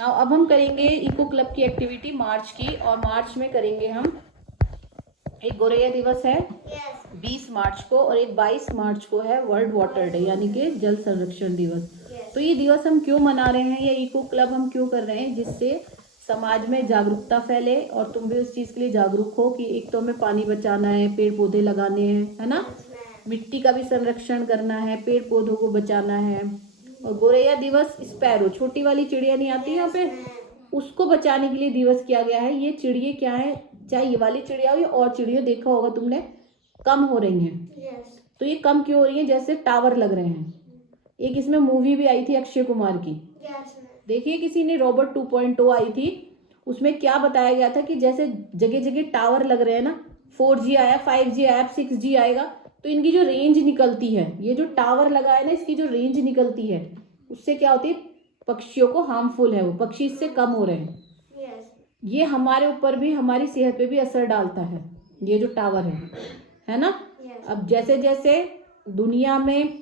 Now अब हम करेंगे इको क्लब की एक्टिविटी मार्च की, और मार्च में करेंगे हम एक गोरैया दिवस है 20 मार्च को, और एक 22 मार्च को है वर्ल्ड वाटर डे यानी कि जल संरक्षण दिवस। तो ये दिवस हम क्यों मना रहे हैं, या इको क्लब हम क्यों कर रहे हैं, जिससे समाज में जागरूकता फैले और तुम भी उस चीज़ के लिए जागरूक हो कि एक तो हमें पानी बचाना है, पेड़ पौधे लगाने हैं, है ना, मिट्टी का भी संरक्षण करना है, पेड़ पौधों को बचाना है। और गोरैया दिवस स्पैरो, छोटी वाली चिड़िया नहीं आती यहाँ पे, उसको बचाने के लिए दिवस किया गया है। ये चिड़िया क्या है, चाहे ये वाली चिड़िया हो या और चिड़िया, देखा होगा तुमने, कम हो रही हैं। तो ये कम क्यों हो रही है, जैसे टावर लग रहे हैं। एक इसमें मूवी भी आई थी अक्षय कुमार की, देखिए किसी ने, रोबोट 2.0 आई थी, उसमें क्या बताया गया था कि जैसे जगह जगह टावर लग रहे हैं ना, 4G आया, 5G आया, 6G आएगा, तो इनकी जो रेंज निकलती है, ये जो टावर लगा है ना, इसकी जो रेंज निकलती है उससे क्या होती है, पक्षियों को हार्मफुल है, वो पक्षी इससे कम हो रहे हैं। ये हमारे ऊपर भी, हमारी सेहत पे भी असर डालता है ये जो टावर है ना। अब जैसे जैसे दुनिया में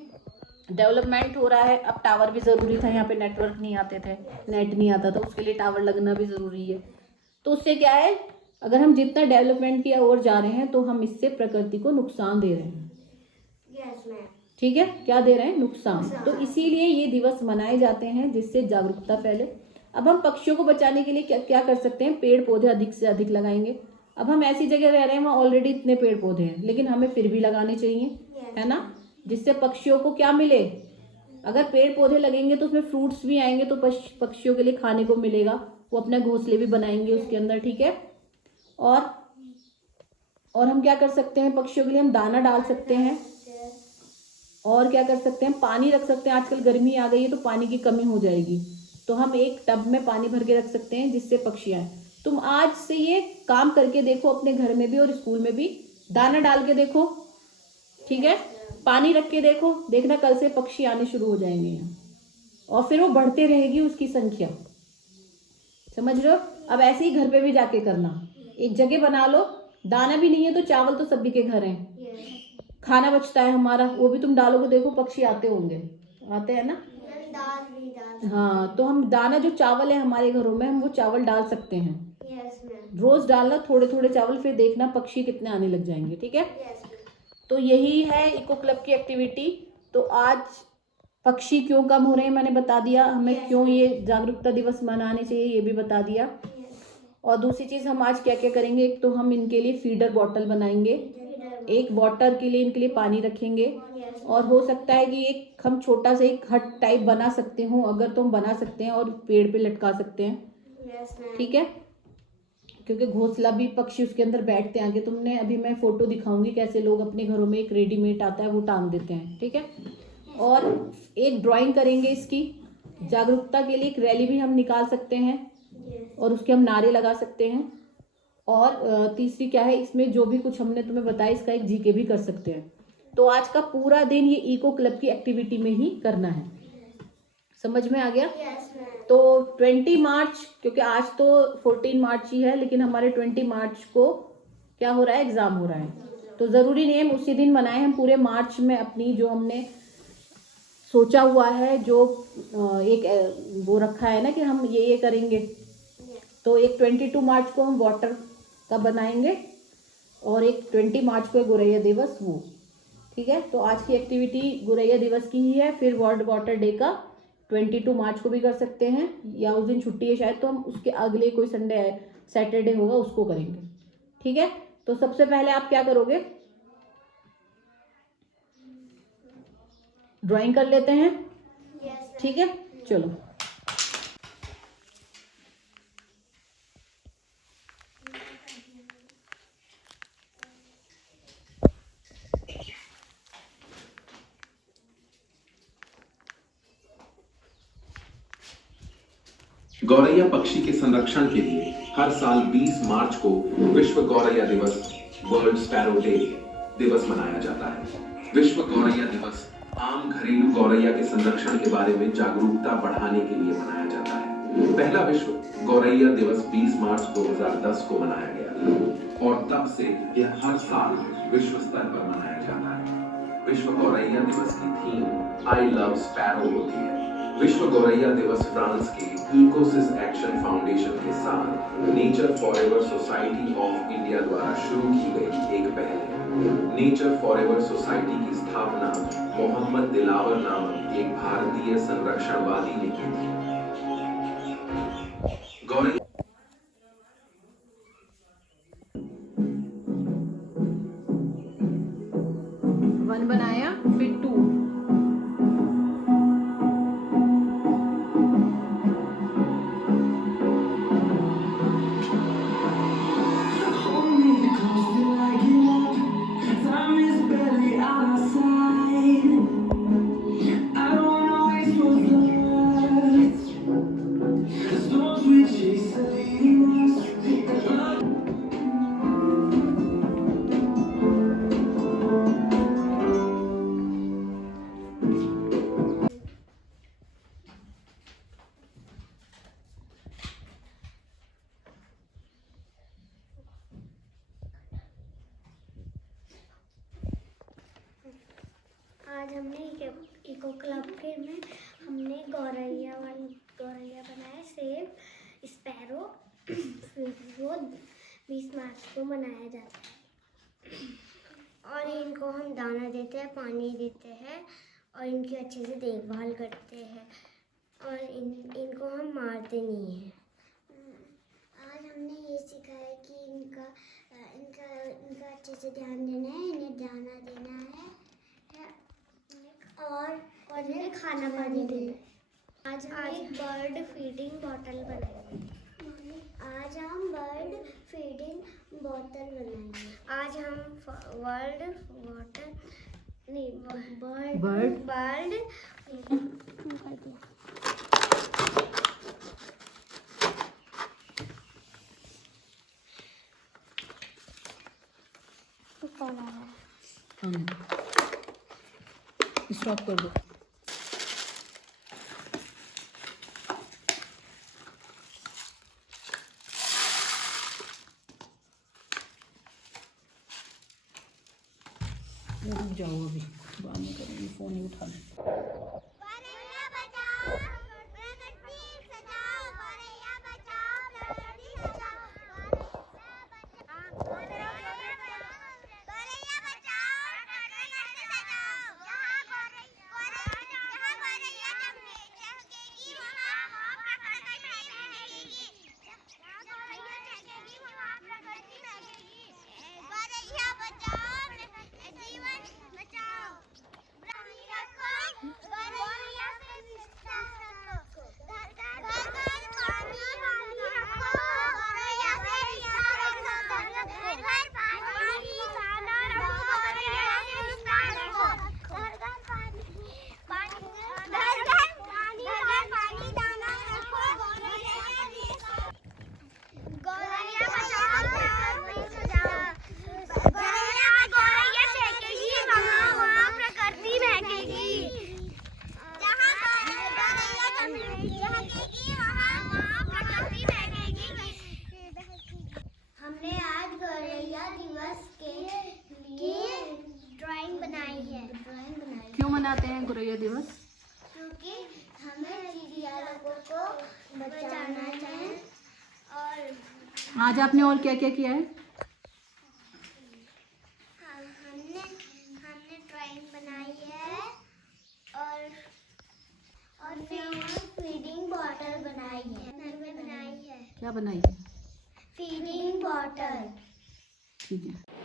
डेवलपमेंट हो रहा है, अब टावर भी ज़रूरी था, यहाँ पे नेटवर्क नहीं आते थे, नेट नहीं आता था, उसके लिए टावर लगना भी ज़रूरी है। तो उससे क्या है, अगर हम जितना डेवलपमेंट की ओर जा रहे हैं तो हम इससे प्रकृति को नुकसान दे रहे हैं। ठीक है, क्या दे रहे हैं, नुकसान। तो इसीलिए ये दिवस मनाए जाते हैं जिससे जागरूकता फैले। अब हम पक्षियों को बचाने के लिए क्या क्या कर सकते हैं, पेड़ पौधे अधिक से अधिक लगाएंगे। अब हम ऐसी जगह रह रहे हैं वहाँ ऑलरेडी इतने पेड़ पौधे हैं, लेकिन हमें फिर भी लगाने चाहिए, है ना, जिससे पक्षियों को क्या मिले। अगर पेड़ पौधे लगेंगे तो उसमें फ्रूट्स भी आएंगे, तो पक्षियों के लिए खाने को मिलेगा, वो अपने घोंसले भी बनाएंगे उसके अंदर। ठीक है, और हम क्या कर सकते हैं, पक्षियों के लिए हम दाना डाल सकते हैं, और क्या कर सकते हैं, पानी रख सकते हैं। आजकल गर्मी आ गई है तो पानी की कमी हो जाएगी, तो हम एक टब में पानी भर के रख सकते हैं जिससे पक्षी आए। तुम आज से ये काम करके देखो, अपने घर में भी और स्कूल में भी दाना डाल के देखो, ठीक है, पानी रख के देखो, देखना कल से पक्षी आने शुरू हो जाएंगे यहाँ, और फिर वो बढ़ते रहेगी उसकी संख्या, समझ रहे हो। अब ऐसे ही घर पे भी जाके करना, एक जगह बना लो, दाना भी नहीं है तो चावल तो सभी के घर हैं, खाना बचता है हमारा, वो भी तुम डालोगे, देखो पक्षी आते होंगे, आते हैं ना। हाँ, तो हम दाना, जो चावल है हमारे घरों में, हम वो चावल डाल सकते हैं। रोज डालना थोड़े थोड़े चावल, फिर देखना पक्षी कितने आने लग जाएंगे। ठीक है, तो यही है इको क्लब की एक्टिविटी। तो आज पक्षी क्यों कम हो रहे हैं मैंने बता दिया, हमें क्यों ये जागरूकता दिवस मनाने चाहिए ये भी बता दिया। और दूसरी चीज हम आज क्या क्या करेंगे, एक तो हम इनके लिए फीडर बॉटल बनाएंगे, एक वाटर के लिए इनके लिए पानी रखेंगे, और हो सकता है कि एक हम छोटा सा एक हट टाइप बना सकते हो, अगर तुम बना सकते हैं, और पेड़ पे लटका सकते हैं। ठीक है, क्योंकि घोंसला भी पक्षी उसके अंदर बैठते हैं आगे, तुमने अभी मैं फोटो दिखाऊंगी कैसे लोग अपने घरों में एक रेडीमेड आता है वो टांग देते हैं। ठीक है, और एक ड्राइंग करेंगे इसकी जागरूकता के लिए, एक रैली भी हम निकाल सकते हैं, और उसके हम नारे लगा सकते हैं। और तीसरी क्या है, इसमें जो भी कुछ हमने तुम्हें बताया इसका एक जीके भी कर सकते हैं। तो आज का पूरा दिन ये इको क्लब की एक्टिविटी में ही करना है, समझ में आ गया। तो 20 मार्च, क्योंकि आज तो 14 मार्च ही है, लेकिन हमारे 20 मार्च को क्या हो रहा है, एग्जाम हो रहा है, तो ज़रूरी नहीं है हम उसी दिन मनाएं, हम पूरे मार्च में अपनी जो हमने सोचा हुआ है, जो एक वो रखा है ना कि हम ये करेंगे, तो एक 22 मार्च को हम वाटर का बनाएंगे, और एक 20 मार्च को गोरैया दिवस वो। ठीक है, तो आज की एक्टिविटी गोरैया दिवस की ही है, फिर वर्ल्ड वाटर डे का 22 मार्च को भी कर सकते हैं, या उस दिन छुट्टी है शायद, तो हम उसके अगले कोई संडे सैटरडे होगा उसको करेंगे। ठीक है, तो सबसे पहले आप क्या करोगे, ड्राइंग कर लेते हैं। ठीक है, चलो। गौरैया पक्षी के संरक्षण के लिए हर साल 20 मार्च को विश्व गौरैया दिवस, वर्ल्ड स्पैरो डे दिवस मनाया जाता है। विश्व गौरैया दिवस आम घरेलू गौरैया के संरक्षण के बारे में जागरूकता बढ़ाने के लिए मनाया जाता है। पहला विश्व गौरैया दिवस 20 मार्च 2010 को मनाया गया, और तब से यह हर साल विश्व स्तर पर मनाया जाता है। विश्व गौरैया दिवस की थीम आई लव स्पैरो होती है। विश्व गौरैया दिवस फ्रांस के इकोसिस एक्शन फाउंडेशन के साथ nature forever society of India द्वारा शुरू की गई एक पहल है। नेचर फॉरएवर सोसाइटी की स्थापना मोहम्मद दिलावर नामक एक भारतीय संरक्षणवादी ने की थी। गौरैया वन बनाया, फिर टू। आज हमने इको क्लब के में हमने गौरैया बनाया, सेब, स्पैरो। फिर वो 20 मार्च को मनाया जाता है और इनको हम दाना देते हैं, पानी देते हैं और इनकी अच्छे से देखभाल करते हैं और इनको हम मारते नहीं हैं। आज हमने ये सीखा है कि इनका अच्छे से ध्यान देना है, इन्हें दाना देना है और इन्हें खाना पानी देना। आज हम एक बर्ड फीडिंग बॉटल बनाएंगे। आज हम बर्ड फीडिंग बॉटल बनाएंगे। आज हम बर्ड स्टॉप कर दो। रुक जाओ, अभी बाद में करेंगे, फोन ही उठा लो। हमने आज गौरैया दिवस के लिए ड्राइंग बनाई है। क्यों मनाते हैं गौरैया दिवस? क्योंकि हमें चिड़िया लोगों को बचाना चाहिए। और आज आपने और क्या क्या किया है? हमने ड्राइंग बनाई है और फिर फीडिंग बॉटल बनाई है। क्या बनाई है? Feeding bottle. ठीक है।